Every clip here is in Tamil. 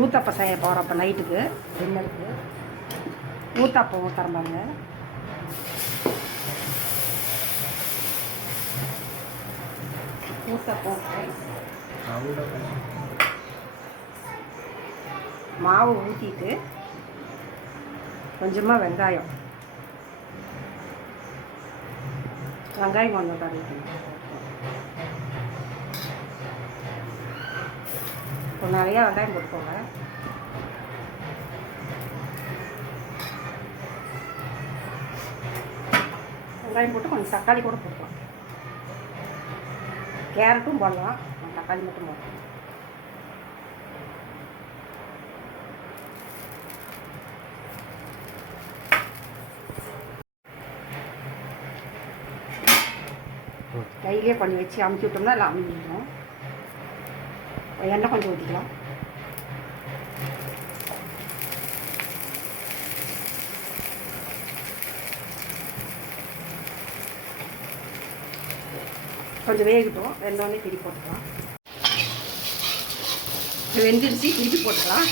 ஊத்தப்பம் செய்ய போகிறப்ப நைட்டுக்கு டின்னருக்கு ஊத்தாப்பம் ஊற்றுறேன் பாருங்க. ஊத்தாப்பம் மாவு ஊற்றிட்டு கொஞ்சமாக வெங்காயம் கொஞ்சம் தடவிக்கணும். கொஞ்சம் நிறையா வெங்காயம் போட்டுக்கோங்க. வெங்காயம் போட்டு கொஞ்சம் தக்காளி கூட போட்டுக்கலாம். கேரட்டும் போடலாம், தக்காளி மட்டும் போடலாம். கையிலே பண்ணி வச்சு அமுக்கி விட்டோம்னா எல்லாம் அமுக்கிடும். எண்ணெய் கொஞ்சம் ஊற்றிக்கலாம். கொஞ்சம் வேகட்டும். வெந்தோடனே திருப்பி போட்டுக்கலாம். வெந்துருச்சு, திருப்பி போட்டுக்கலாம்.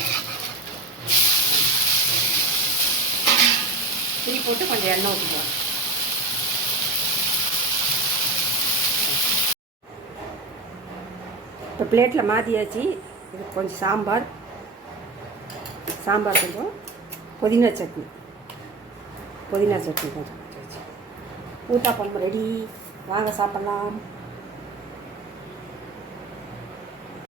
திருப்பி போட்டு கொஞ்சம் எண்ணெய் ஊற்றிக்கலாம். இப்போ பிளேட்டில் மாற்றியாச்சு. இது கொஞ்சம் சாம்பார் கொஞ்சம் புதினா சட்னி கொஞ்சம் ஊத்தாப்பம் ரெடி. வாங்க சாப்பிட்லாம்.